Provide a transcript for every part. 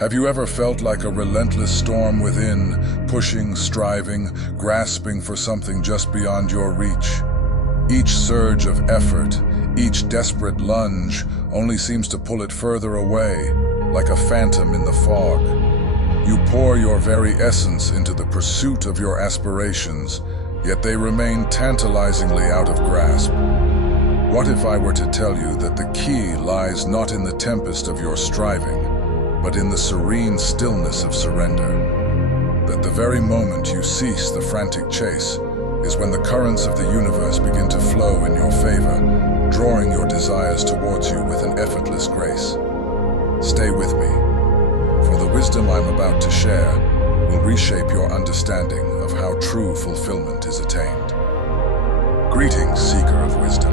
Have you ever felt like a relentless storm within, pushing, striving, grasping for something just beyond your reach? Each surge of effort, each desperate lunge only seems to pull it further away, like a phantom in the fog. You pour your very essence into the pursuit of your aspirations, yet they remain tantalizingly out of grasp. What if I were to tell you that the key lies not in the tempest of your striving, but in the serene stillness of surrender? That the very moment you cease the frantic chase is when the currents of the universe begin to flow in your favor, drawing your desires towards you with an effortless grace. Stay with me, for the wisdom I'm about to share will reshape your understanding of how true fulfillment is attained. Greetings, seeker of wisdom.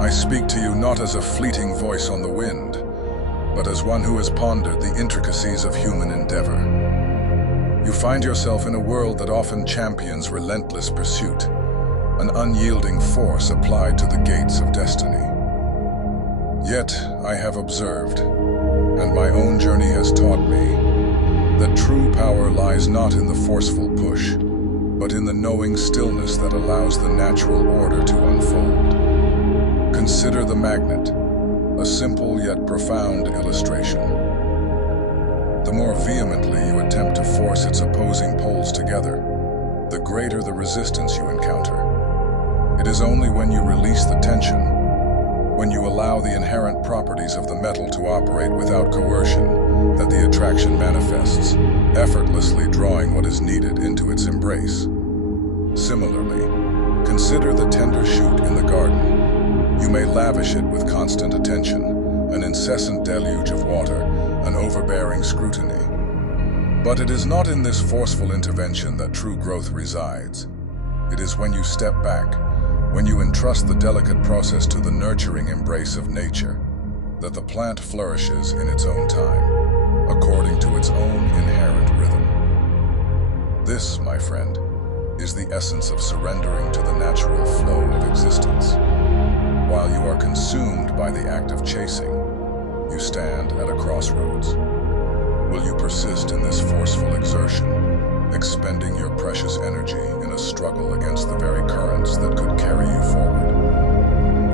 I speak to you not as a fleeting voice on the wind, but as one who has pondered the intricacies of human endeavor. You find yourself in a world that often champions relentless pursuit, an unyielding force applied to the gates of destiny. Yet, I have observed, and my own journey has taught me, that true power lies not in the forceful push, but in the knowing stillness that allows the natural order to unfold. Consider the magnet, a simple yet profound illustration. The more vehemently you attempt to force its opposing poles together, the greater the resistance you encounter. It is only when you release the tension, when you allow the inherent properties of the metal to operate without coercion, that the attraction manifests, effortlessly drawing what is needed into its embrace. Similarly, consider the tender shoot in the garden. You may lavish it with constant attention, an incessant deluge of water, an overbearing scrutiny. But it is not in this forceful intervention that true growth resides. It is when you step back, when you entrust the delicate process to the nurturing embrace of nature, that the plant flourishes in its own time, according to its own inherent rhythm. This, my friend, is the essence of surrendering to the natural flow of existence. While you are consumed by the act of chasing, you stand at a crossroads. Will you persist in this forceful exertion, expending your precious energy in a struggle against the very currents that could carry you forward?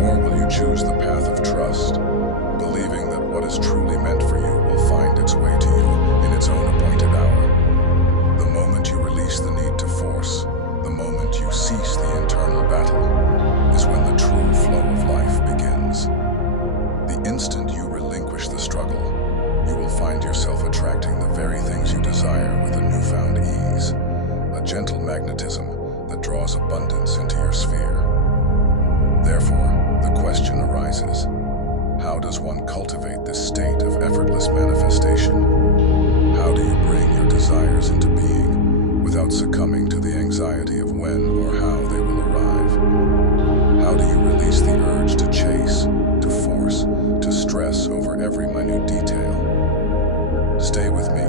Or will you choose the path of trust, believing that what is truly meant for you will find its way to you in its own appointed hour? The moment you release the need to force, the moment you cease the internal battle, is when the true flow of life begins. The instant you relinquish the struggle, you will find yourself attracting the very things you desire with a newfound ease, a gentle magnetism that draws abundance into your sphere. Therefore, the question arises, how does one cultivate this state of effortless manifestation? How do you bring your desires into being without succumbing to the anxiety of when or how they will arrive? How do you release the urge to chase, to force, to stress over every minute detail? Stay with me,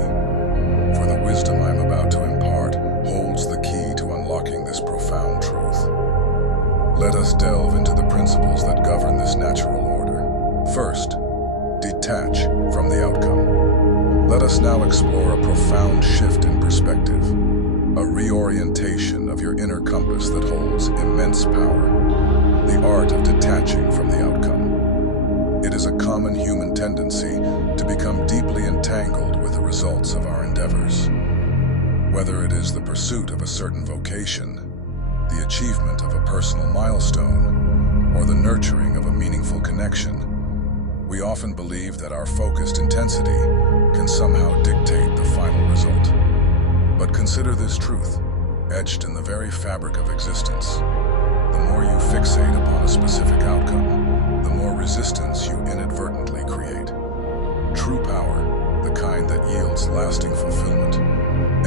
for the wisdom I'm about to impart holds the key to unlocking this profound truth. Let us delve into the principles that govern this natural order. First, detach from the outcome. Let us now explore a profound shift in perspective, a reorientation of your inner compass that holds immense power. The art of detaching from the outcome. It is a common human tendency to become deeply entangled with the results of our endeavors. Whether it is the pursuit of a certain vocation, the achievement of a personal milestone, or the nurturing of a meaningful connection, we often believe that our focused intensity can somehow dictate the final result. But consider this truth, etched in the very fabric of existence. The more you fixate upon a specific outcome, the more resistance you inadvertently create. True power, the kind that yields lasting fulfillment,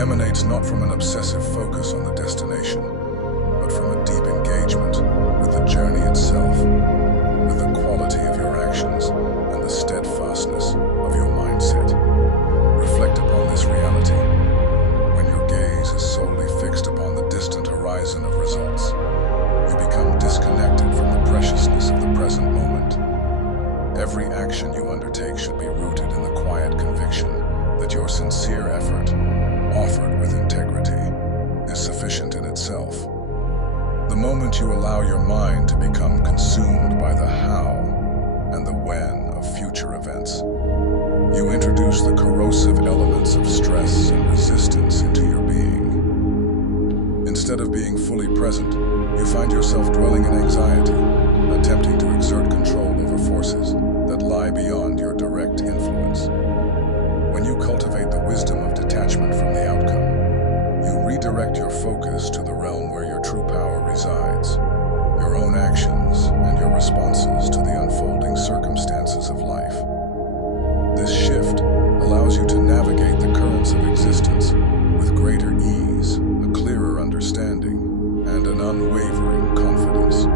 emanates not from an obsessive focus on the destination, but from a deep engagement with the journey itself, with the quality of your actions and the steadfastness of your mindset. Reflect upon this reality. When your gaze is solely fixed upon the distant horizon of results, you become disconnected from the preciousness of the present moment. Every action you undertake should be rooted in the quiet conviction or sincere effort, offered with integrity, is sufficient in itself. The moment you allow your mind to become consumed by the how and the when of future events, you introduce the corrosive elements of stress and resistance into your being. Instead of being fully present, you find yourself dwelling in anxiety, attempting to exert control over forces that lie beyond your direct influence. When you cultivate the wisdom of detachment from the outcome, you redirect your focus to the realm where your true power resides, your own actions and your responses to the unfolding circumstances of life. This shift allows you to navigate the currents of existence with greater ease, a clearer understanding, and an unwavering confidence.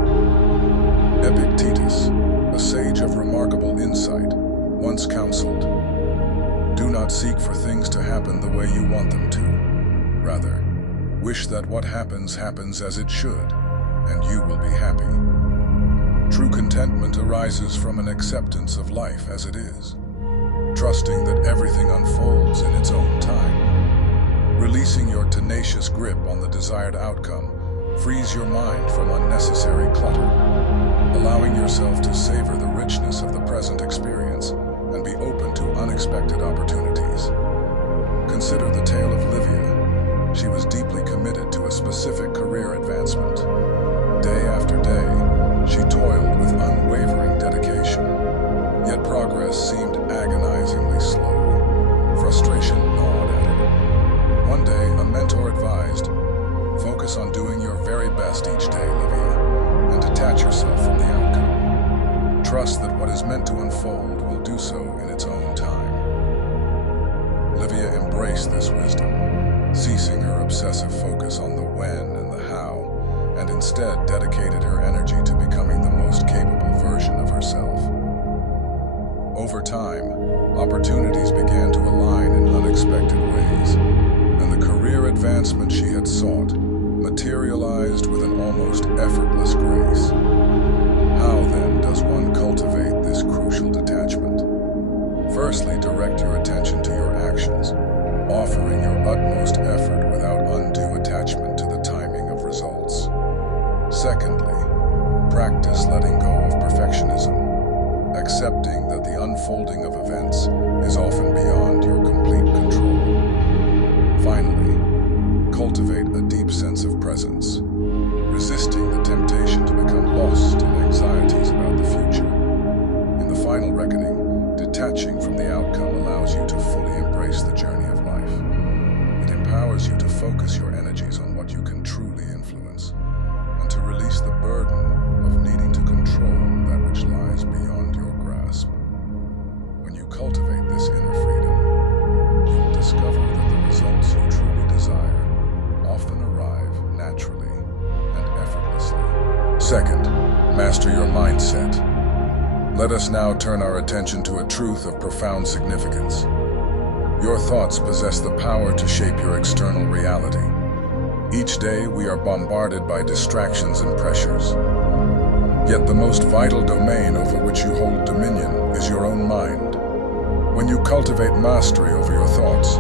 Epictetus, a sage of remarkable insight, once counseled, "Do not seek for things to happen the way you want them to. Rather, wish that what happens happens as it should, and you will be happy." True contentment arises from an acceptance of life as it is, trusting that everything unfolds in its own time. Releasing your tenacious grip on the desired outcome frees your mind from unnecessary clutter, allowing yourself to savor the richness of the present experience and be open to unexpected opportunities. Consider the tale of Livia. She was deeply committed to a specific career advancement. Day after day, she toiled with unwavering dedication. Yet progress seemed agonizingly slow. Frustration gnawed at her. One day, a mentor advised, "Focus on doing your very best each day, Livia, and detach yourself from the outcome. Trust that what is meant to unfold will do so in its own time." Livia embraced this wisdom, ceasing her obsessive focus on the when and the how, and instead dedicated her energy to becoming the most capable version of herself. Over time, opportunities began to align in unexpected ways, and the career advancement she had sought materialized with an almost effortless grace. How then does one cultivate this crucial detachment? Firstly, direct your attention to your actions, offering your utmost effort without undue attachment to the timing of results. Secondly, practice letting go of perfectionism, accepting that the unfolding of events is often beyond your complete control. Finally, cultivate a deep sense of presence, resisting the temptation to become lost in anxieties about the future. In the final reckoning, detaching from the outcome allows you to fully embrace the journey of life. It empowers you to focus your energies on what you can truly influence, and to release the burden of needing to control that which lies beyond your grasp. When you cultivate this inner freedom, you will discover that the results you truly desire often arrive naturally and effortlessly. Second, master your mindset. Let us now turn our attention to a truth of profound significance. Your thoughts possess the power to shape your external reality. Each day we are bombarded by distractions and pressures. Yet the most vital domain over which you hold dominion is your own mind. When you cultivate mastery over your thoughts,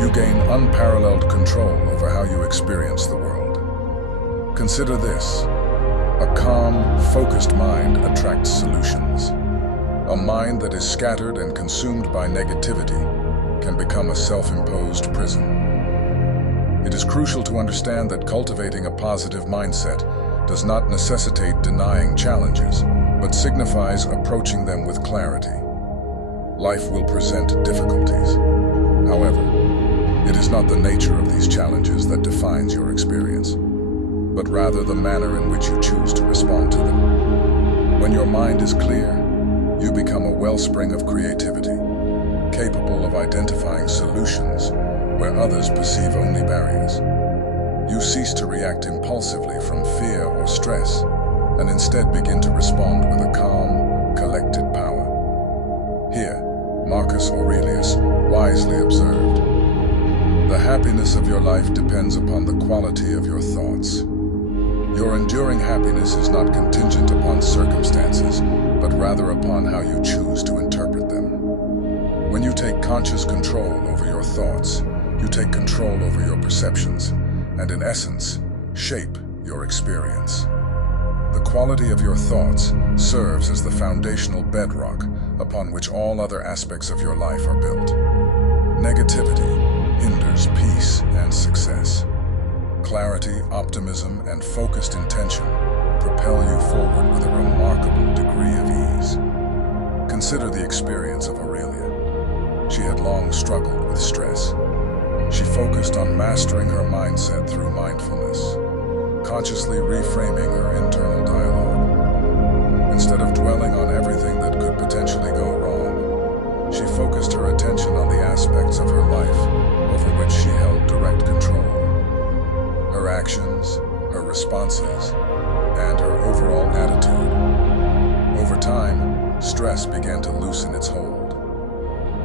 you gain unparalleled control over how you experience the world. Consider this. A calm, focused mind attracts solutions. A mind that is scattered and consumed by negativity can become a self-imposed prison. It is crucial to understand that cultivating a positive mindset does not necessitate denying challenges, but signifies approaching them with clarity. Life will present difficulties. However, it is not the nature of these challenges that defines your experience, but rather the manner in which you choose to respond to them. When your mind is clear, you become a wellspring of creativity, capable of identifying solutions where others perceive only barriers. You cease to react impulsively from fear or stress, and instead begin to respond with a calm, collected power. Here, Marcus Aurelius wisely observed, "The happiness of your life depends upon the quality of your thoughts." Your enduring happiness is not contingent upon circumstances, but rather upon how you choose to interpret them. When you take conscious control over your thoughts, you take control over your perceptions, and in essence, shape your experience. The quality of your thoughts serves as the foundational bedrock upon which all other aspects of your life are built. Negativity hinders peace and success. Clarity, optimism, and focused intention propel you forward with a remarkable degree of ease. Consider the experience of Aurelia. She had long struggled with stress. She focused on mastering her mindset through mindfulness, consciously reframing her internal dialogue. Instead of dwelling on everything that could potentially go wrong, she focused her attention on the aspects of her life over which she held direct control. Her actions, her responses, and her overall attitude. Over time, stress began to loosen its hold.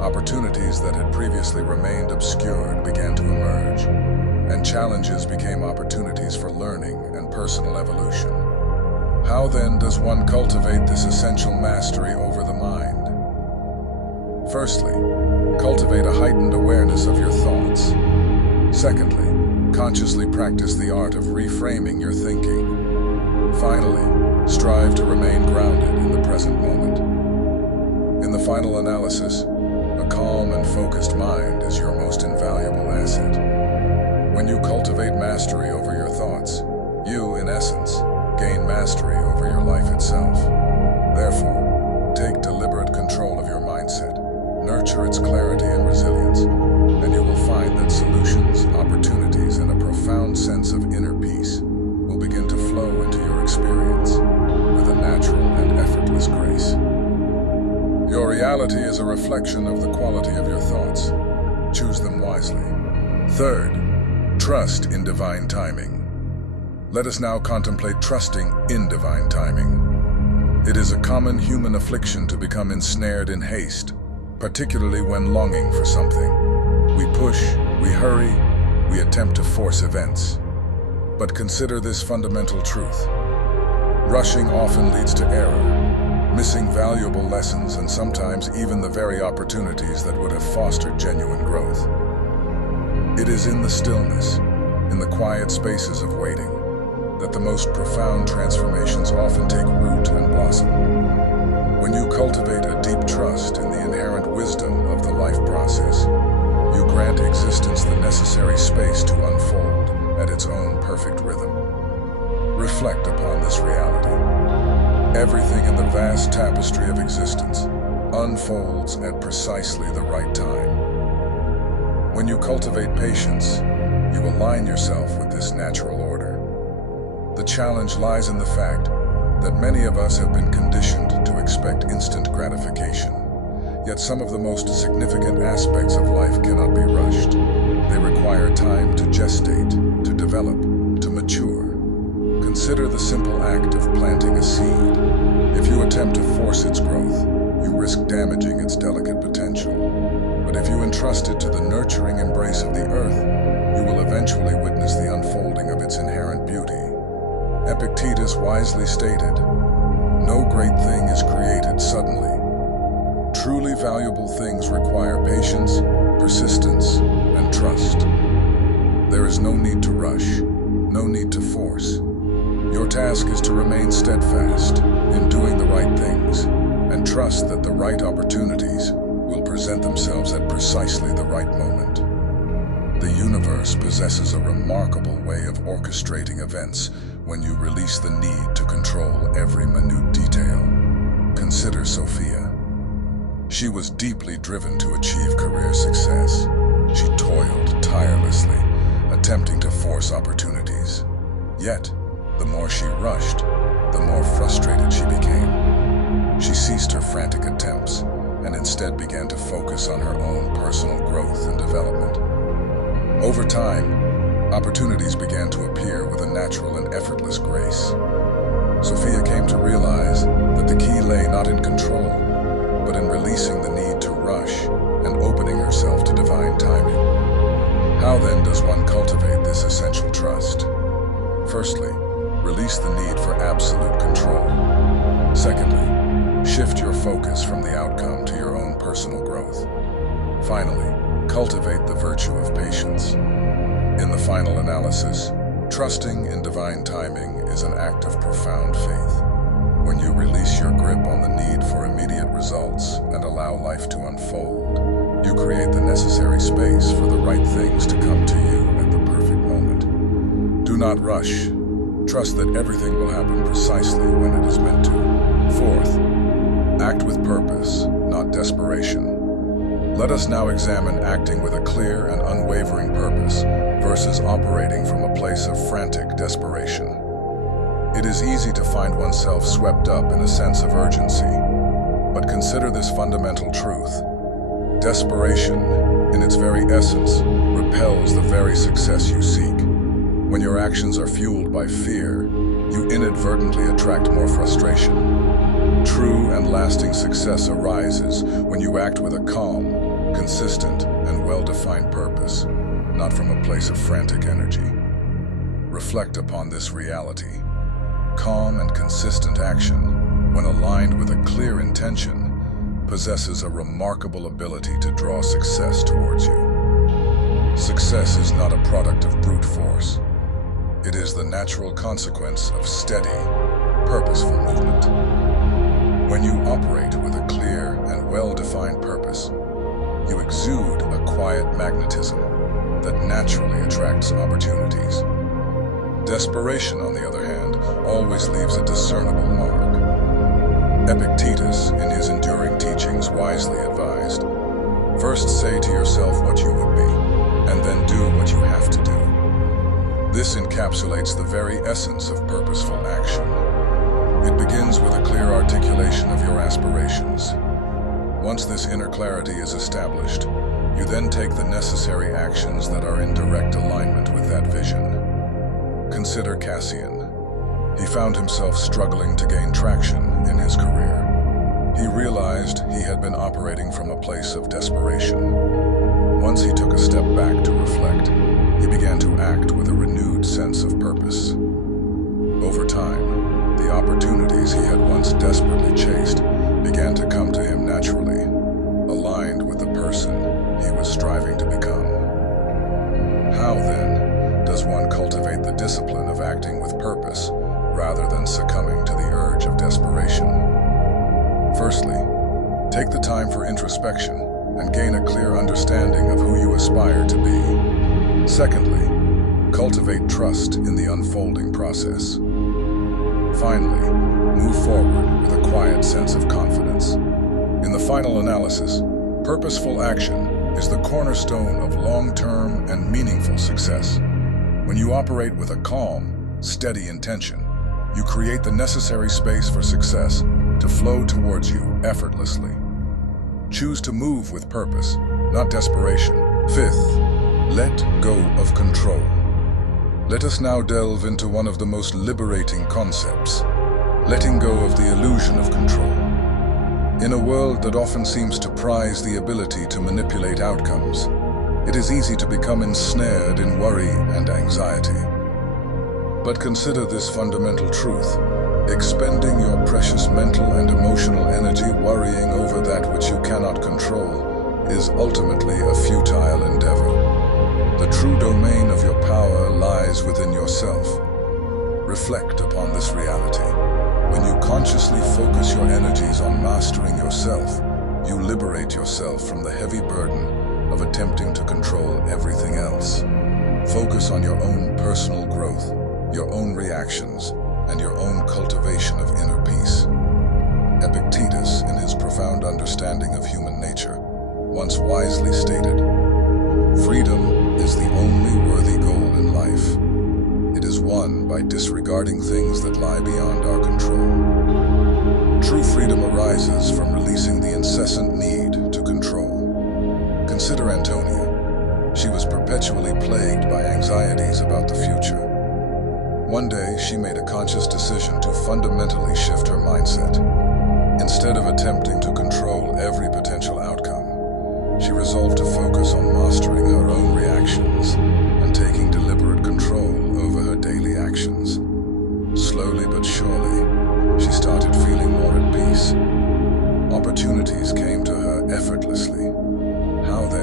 Opportunities that had previously remained obscured began to emerge, and challenges became opportunities for learning and personal evolution. How then does one cultivate this essential mastery over the mind? Firstly, cultivate a heightened awareness of your thoughts. Secondly, consciously practice the art of reframing your thinking. Finally, strive to remain grounded in the present moment. In the final analysis, a calm and focused mind is your most invaluable asset. When you cultivate mastery over your thoughts, you, in essence, gain mastery over your life itself. Therefore, take deliberate control of your mindset, nurture its clarity and resilience, and you will find that solutions, opportunities, and a profound sense of inner peace will begin to flow into your experience with a natural and effortless grace. Your reality is a reflection of the quality of your thoughts. Choose them wisely. Third, trust in divine timing. Let us now contemplate trusting in divine timing. It is a common human affliction to become ensnared in haste, particularly when longing for something. We push, we hurry, we attempt to force events. But consider this fundamental truth. Rushing often leads to error, missing valuable lessons and sometimes even the very opportunities that would have fostered genuine growth. It is in the stillness, in the quiet spaces of waiting, that the most profound transformations often take root and blossom. When you cultivate a deep trust in the inherent wisdom of the life process, you grant existence the necessary space to unfold at its own perfect rhythm. Reflect upon this reality. Everything in the vast tapestry of existence unfolds at precisely the right time. When you cultivate patience, you align yourself with this natural order. The challenge lies in the fact that many of us have been conditioned to expect instant gratification. Yet some of the most significant aspects of life cannot be rushed. They require time to gestate, to develop, to mature. Consider the simple act of planting a seed. If you attempt to force its growth, you risk damaging its delicate potential. But if you entrust it to the nurturing embrace of the earth, you will eventually witness the unfolding of its inherent beauty. Epictetus wisely stated, "No great thing is created suddenly. Truly valuable things require patience, persistence, and trust." There is no need to rush, no need to force. Your task is to remain steadfast in doing the right things and trust that the right opportunities will present themselves at precisely the right moment. The universe possesses a remarkable way of orchestrating events when you release the need to control every minute detail. Consider Sophia. She was deeply driven to achieve career success. She toiled tirelessly, attempting to force opportunities. Yet, the more she rushed, the more frustrated she became. She ceased her frantic attempts and instead began to focus on her own personal growth and development. Over time, opportunities began to appear with a natural and effortless grace. Sophia came to realize that the key lay not in control, but in releasing the need to rush and opening herself to divine timing. How then does one cultivate this essential trust? Firstly, release the need for absolute control. Secondly, shift your focus from the outcome to your own personal growth. Finally, cultivate the virtue of patience. In the final analysis, trusting in divine timing is an act of profound faith. When you release your grip on the need for immediate results and allow life to unfold, you create the necessary space for the right things to come to you at the perfect moment. Do not rush. Trust that everything will happen precisely when it is meant to. Fourth, act with purpose, not desperation. Let us now examine acting with a clear and unwavering purpose versus operating from a place of frantic desperation. It is easy to find oneself swept up in a sense of urgency, but consider this fundamental truth. Desperation, in its very essence, repels the very success you seek. When your actions are fueled by fear, you inadvertently attract more frustration. True and lasting success arises when you act with a calm, consistent, and well-defined purpose, not from a place of frantic energy. Reflect upon this reality. Calm and consistent action, when aligned with a clear intention, possesses a remarkable ability to draw success towards you. Success is not a product of brute force. It is the natural consequence of steady, purposeful movement. When you operate with a clear and well-defined purpose, you exude a quiet magnetism that naturally attracts opportunities. Desperation, on the other hand, always leaves a discernible mark. Epictetus, in his enduring teachings, wisely advised, "First say to yourself what you would be, and then do what you have to do." This encapsulates the very essence of purposeful action. It begins with a clear articulation of your aspirations. Once this inner clarity is established, you then take the necessary actions that are in direct alignment with that vision. Consider Cassian. He found himself struggling to gain traction in his career. He realized he had been operating from a place of desperation. Once he took a step back to reflect, he began to act with a renewed sense of purpose. Over time, the opportunities he had once desperately chased began to come to him naturally, aligned with the person he was striving to become. How, then, does one cultivate the discipline of acting with purpose rather than succumbing to the urge of desperation? Firstly, take the time for introspection and gain a clear understanding of who you aspire to be. Secondly, cultivate trust in the unfolding process. Finally, move forward with a quiet sense of confidence. In the final analysis, purposeful action is the cornerstone of long-term and meaningful success. When you operate with a calm, steady intention, you create the necessary space for success to flow towards you effortlessly. Choose to move with purpose, not desperation. Fifth, let go of control. Let us now delve into one of the most liberating concepts, letting go of the illusion of control. In a world that often seems to prize the ability to manipulate outcomes, it is easy to become ensnared in worry and anxiety. But consider this fundamental truth. Expending your precious mental and emotional energy worrying over that which you cannot control is ultimately a futile endeavor. The true domain of your power lies within yourself. Reflect upon this reality. When you consciously focus your energies on mastering yourself, you liberate yourself from the heavy burden of attempting to control everything else. Focus on your own personal growth, your own reactions, and your own cultivation of inner peace. Epictetus, in his profound understanding of human nature, once wisely stated, "Freedom is the only worthy goal in life. It is won by disregarding things that lie beyond our control." True freedom arises from releasing the incessant need to control. Consider Antonia. She was perpetually plagued by anxieties about the future. One day, she made a conscious decision to fundamentally shift her mindset. Instead of attempting to control every potential outcome, she resolved to focus on mastering her own reactions and taking deliberate control over her daily actions. Slowly but surely, she started feeling more at peace. Opportunities came to her effortlessly. How then?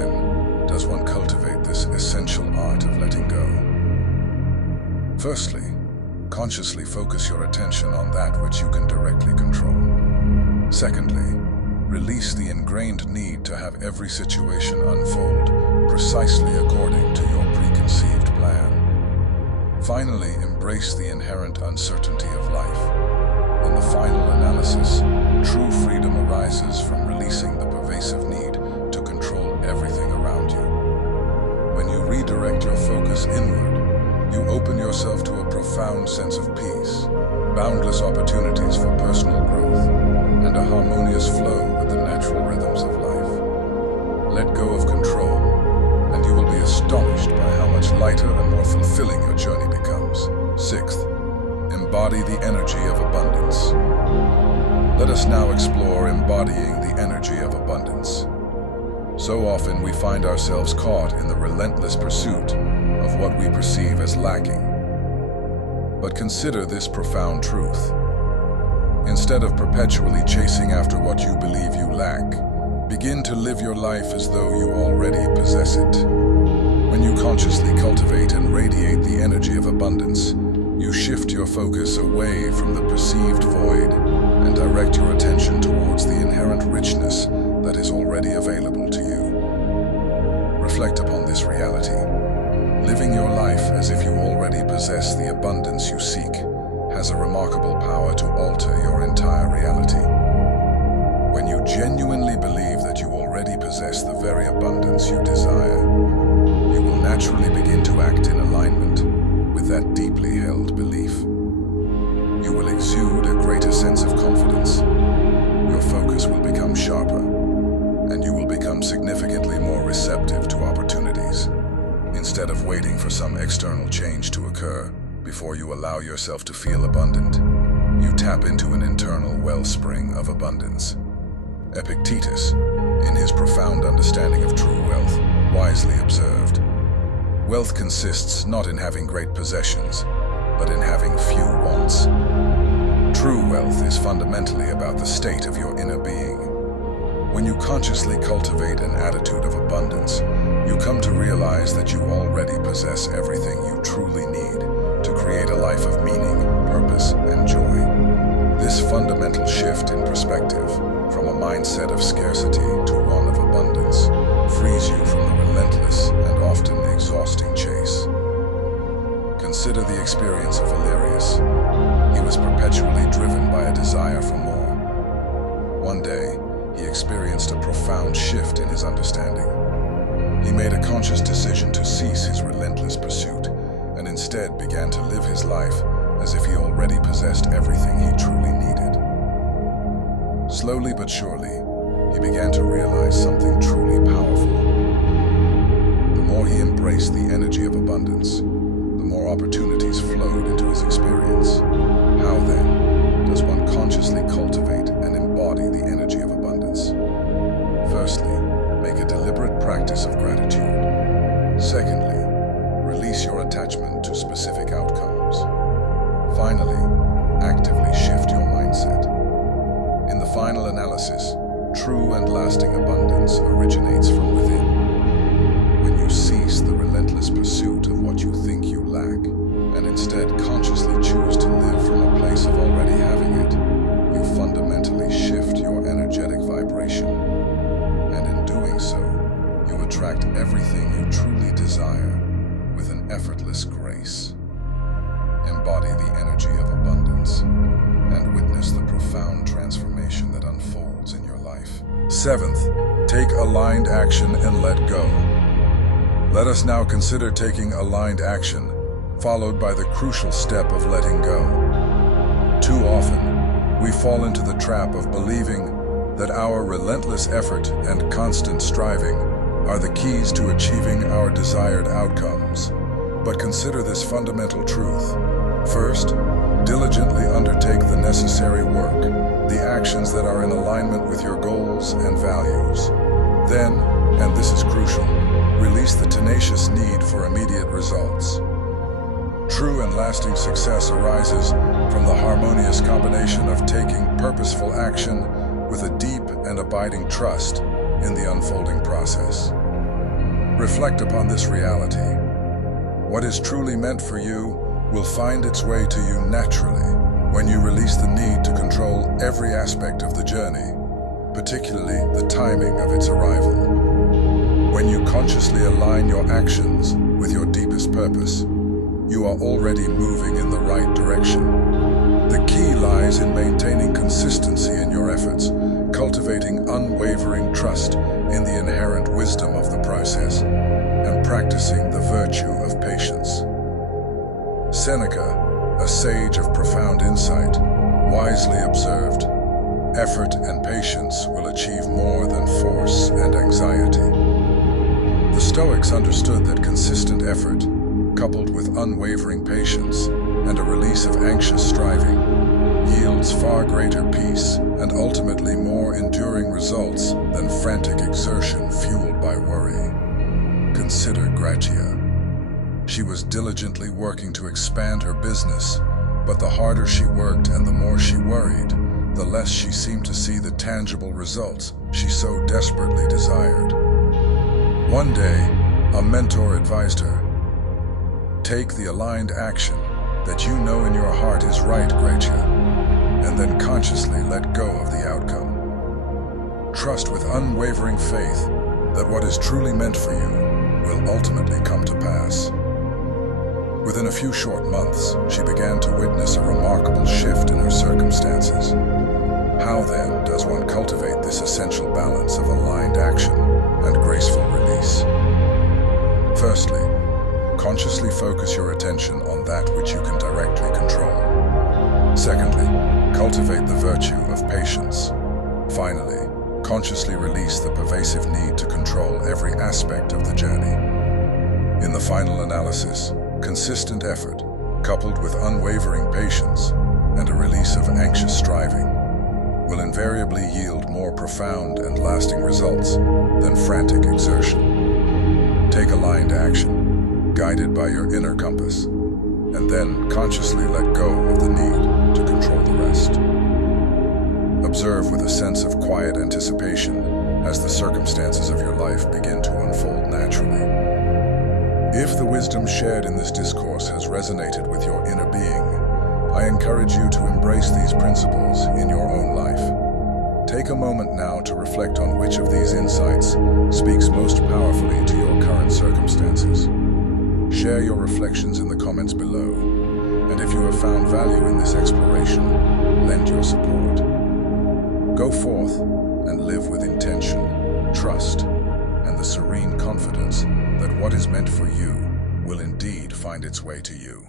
essential art of letting go. Firstly, consciously focus your attention on that which you can directly control. Secondly, release the ingrained need to have every situation unfold precisely according to your preconceived plan. Finally, embrace the inherent uncertainty of life. In the final analysis, true freedom arises from releasing the pervasive need to control everything around you. When you redirect your focus inward, you open yourself to a profound sense of peace, boundless opportunities for personal growth, and a harmonious flow with the natural rhythms of life. Let go of control, and you will be astonished by how much lighter and more fulfilling your journey becomes. Sixth, embody the energy of abundance. Let us now explore embodying the energy of abundance. So often we find ourselves caught in the relentless pursuit of what we perceive as lacking. But consider this profound truth. Instead of perpetually chasing after what you believe you lack, begin to live your life as though you already possess it. When you consciously cultivate and radiate the energy of abundance, you shift your focus away from the perceived void and direct your attention towards the inherent richness that is already available to you. Reflect upon this reality. Living your life as if you already possess the abundance you seek has a remarkable power to alter your entire reality. When you genuinely believe that you already possess the very abundance you desire, you will naturally begin to act in alignment with that deeply held belief. You will exude a greater sense of confidence. Your focus will become sharper, and you will become significantly more receptive to opportunities. Instead of waiting for some external change to occur before you allow yourself to feel abundant, you tap into an internal wellspring of abundance. Epictetus, in his profound understanding of true wealth, wisely observed, "Wealth consists not in having great possessions, but in having few wants." True wealth is fundamentally about the state of your inner being. When you consciously cultivate an attitude of abundance, you come to realize that you already possess everything you truly need to create a life of meaning, purpose, and joy. This fundamental shift in perspective, from a mindset of scarcity to one of abundance, frees you from the relentless and often exhausting chase. Consider the experience of Aurelius. He was perpetually driven by a desire for more. One day, he experienced a profound shift in his understanding. He made a conscious decision to cease his relentless pursuit and instead began to live his life as if he already possessed everything he truly needed. Slowly but surely, he began to realize something truly powerful. The more he embraced the energy of abundance, the more opportunities flowed into his experience. How then does one consciously cultivate and embody the energy of abundance? Firstly, make a deliberate practice of gratitude. Secondly, release your attachment to specific outcomes. Finally, actively shift your mindset. In the final analysis, true and lasting abundance originates from within. When you cease the relentless pursuit of what you think you lack, and instead consciously choose to live from a place of already having it, you fundamentally shift your energetic vibration. And in doing so, you attract everything you truly desire with an effortless grace. Embody the energy of abundance and witness the profound transformation that unfolds in your life. Seventh, take aligned action and let go. Let us now consider taking aligned action, followed by the crucial step of letting go. Too often, we fall into the trap of believing that our relentless effort and constant striving are the keys to achieving our desired outcomes. But consider this fundamental truth. First, diligently undertake the necessary work, the actions that are in alignment with your goals and values. Then, and this is crucial, release the tenacious need for immediate results. True and lasting success arises from the harmonious combination of taking purposeful action with a deep and abiding trust in the unfolding process. Reflect upon this reality. What is truly meant for you will find its way to you naturally when you release the need to control every aspect of the journey, particularly the timing of its arrival. When you consciously align your actions with your deepest purpose, you are already moving in the right direction. The key lies in maintaining consistency in your efforts, cultivating unwavering trust in the inherent wisdom of the process, and practicing the virtue of patience. Seneca, a sage of profound insight, wisely observed, "Effort and patience will achieve more than force and anxiety." The Stoics understood that consistent effort, coupled with unwavering patience and a release of anxious striving, yields far greater peace and ultimately more enduring results than frantic exertion fueled by worry. Consider Gracia. She was diligently working to expand her business, but the harder she worked and the more she worried, the less she seemed to see the tangible results she so desperately desired. One day, a mentor advised her, "Take the aligned action that you know in your heart is right, Gracia, and then consciously let go of the outcome. Trust with unwavering faith that what is truly meant for you will ultimately come to pass." Within a few short months, she began to witness a remarkable shift in her circumstances. How then does one cultivate this essential balance of aligned action and graceful release? Firstly, consciously focus your attention on that which you can directly control. Secondly, cultivate the virtue of patience. Finally, consciously release the pervasive need to control every aspect of the journey. In the final analysis, consistent effort, coupled with unwavering patience and a release of anxious striving, will invariably yield more profound and lasting results than frantic exertion. Take aligned action, guided by your inner compass, and then consciously let go of the need to control the rest. Observe with a sense of quiet anticipation as the circumstances of your life begin to unfold naturally. If the wisdom shared in this discourse has resonated with your inner being, I encourage you to embrace these principles in your own life. Take a moment now to reflect on which of these insights speaks most powerfully to your current circumstances. Share your reflections in the comments below, and if you have found value in this exploration, lend your support. Go forth and live with intention, trust, and the serene confidence that what is meant for you will indeed find its way to you.